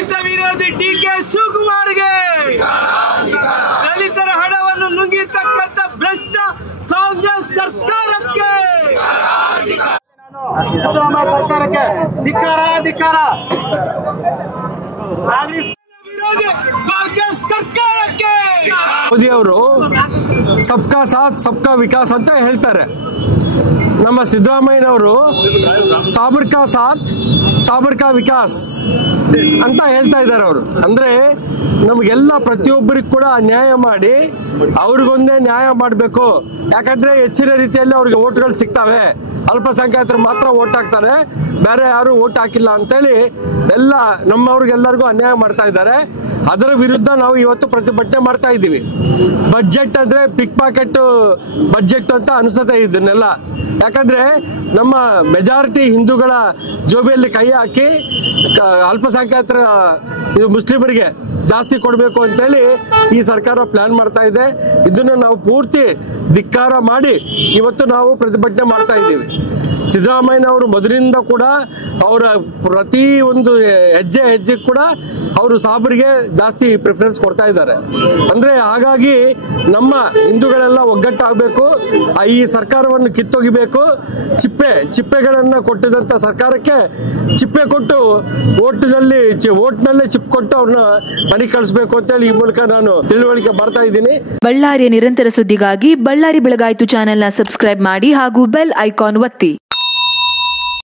ರೈತ ವಿರೋಧಿ ಡಿಕೆ ಶಿವಕುಮಾರ್ಗೆ, ದಲಿತರ ಹಣವನ್ನು ನುಂಗಿರ್ತಕ್ಕಂಥ ಭ್ರಷ್ಟ ಕಾಂಗ್ರೆಸ್ ಸರ್ಕಾರಕ್ಕೆ, ಸರ್ಕಾರಕ್ಕೆ ಧಿಕ್ಕಾರ ಧಿಕ್ಕಾರ. ವಿರೋಧಿ ಕಾಂಗ್ರೆಸ್ ಸರ್ಕಾರಕ್ಕೆ ಮೋದಿ ಅವರು ಸಬ್ಕಾ ಸಾಥ್ ಸಬ್ಕಾ ವಿಕಾಸ್ ಅಂತ ಹೇಳ್ತಾರೆ. ನಮ್ಮ ಸಿದ್ದರಾಮಯ್ಯನವರು ಸಾಬರ್ಕಾ ಸಾಥ್ ಸಾಬರ್ಕಾ ವಿಕಾಸ್ ಅಂತ ಹೇಳ್ತಾ ಇದ್ದಾರೆ. ಅವರು ಅಂದ್ರೆ ನಮಗೆಲ್ಲ ಪ್ರತಿಯೊಬ್ಬರಿಗೆ ಕೂಡ ನ್ಯಾಯ ಮಾಡಿ ಅವ್ರಿಗೊಂದೇ ನ್ಯಾಯ ಮಾಡಬೇಕು. ಯಾಕಂದ್ರೆ ಹೆಚ್ಚಿನ ರೀತಿಯಲ್ಲಿ ಅವ್ರಿಗೆ ಓಟ್ಗಳು ಸಿಗ್ತವೆ, ಅಲ್ಪಸಂಖ್ಯಾತರು ಮಾತ್ರ ಓಟ್ ಹಾಕ್ತಾರೆ, ಬೇರೆ ಯಾರು ಓಟ್ ಹಾಕಿಲ್ಲ ಅಂತೇಳಿ ಎಲ್ಲ ನಮ್ಮವ್ರಿಗೆಲ್ಲರಿಗೂ ಅನ್ಯಾಯ ಮಾಡ್ತಾ ಇದ್ದಾರೆ. ಅದರ ವಿರುದ್ಧ ನಾವು ಇವತ್ತು ಪ್ರತಿಭಟನೆ ಮಾಡ್ತಾ ಇದ್ದೀವಿ. ಬಜೆಟ್ ಅಂದ್ರೆ ಪಿಕ್ ಪಾಕೆಟ್ ಬಜೆಟ್ ಅಂತ ಅನಿಸುತ್ತೆ ಇದನ್ನೆಲ್ಲ. ಯಾಕಂದ್ರೆ ನಮ್ಮ ಮೆಜಾರಿಟಿ ಹಿಂದೂಗಳ ಜೋಬಿಯಲ್ಲಿ ಕೈ ಹಾಕಿ ಅಲ್ಪಸಂಖ್ಯಾತರ ಮುಸ್ಲಿಮರಿಗೆ ಜಾಸ್ತಿ ಕೊಡಬೇಕು ಅಂತೇಳಿ ಈ ಸರ್ಕಾರ ಪ್ಲಾನ್ ಮಾಡ್ತಾ ಇದೆ. ಇದನ್ನು ನಾವು ಪೂರ್ತಿ ಧಿಕ್ಕಾರ ಮಾಡಿ ಇವತ್ತು ನಾವು ಪ್ರತಿಭಟನೆ ಮಾಡ್ತಾ ಇದ್ದೀವಿ. ಸಿದ್ದರಾಮಯ್ಯನವರು ಮೊದಲಿಂದ ಕೂಡ ಅವರ ಪ್ರತಿ ಒಂದು ಹೆಜ್ಜೆ ಕೂಡ ಅವರು ಸಾಬರಿಗೆ ಜಾಸ್ತಿ ಪ್ರಿಫರೆನ್ಸ್ ಕೊಡ್ತಾ ಇದ್ದಾರೆ. ಅಂದ್ರೆ ಹಾಗಾಗಿ ನಮ್ಮ ಹಿಂದೂಗಳೆಲ್ಲ ಒಗ್ಗಟ್ಟಾಗಬೇಕು, ಈ ಸರ್ಕಾರವನ್ನು ಕಿತ್ತೊಗಿಬೇಕು. ಚಿಪ್ಪೆಗಳನ್ನ ಕೊಟ್ಟಿದಂತ ಸರ್ಕಾರಕ್ಕೆ ಚಿಪ್ಪೆ ಕೊಟ್ಟು ಓಟ್ನಲ್ಲೇ ಚಿಪ್ ಕೊಟ್ಟು ಅವ್ರನ್ನ ಮನೆಗೆ ಕಳಿಸ್ಬೇಕು ಅಂತೇಳಿ ಈ ಮೂಲಕ ನಾನು ತಿಳುವಳಿಕೆ ಮಾಡ್ತಾ ಇದ್ದೀನಿ. ಬಳ್ಳಾರಿಯ ನಿರಂತರ ಸುದ್ದಿಗಾಗಿ ಬಳ್ಳಾರಿ ಬೆಳಗಾಯಿತು ಚಾನೆಲ್ನ ಸಬ್ಸ್ಕ್ರೈಬ್ ಮಾಡಿ ಹಾಗೂ ಬೆಲ್ ಐಕಾನ್ ಒತ್ತಿ.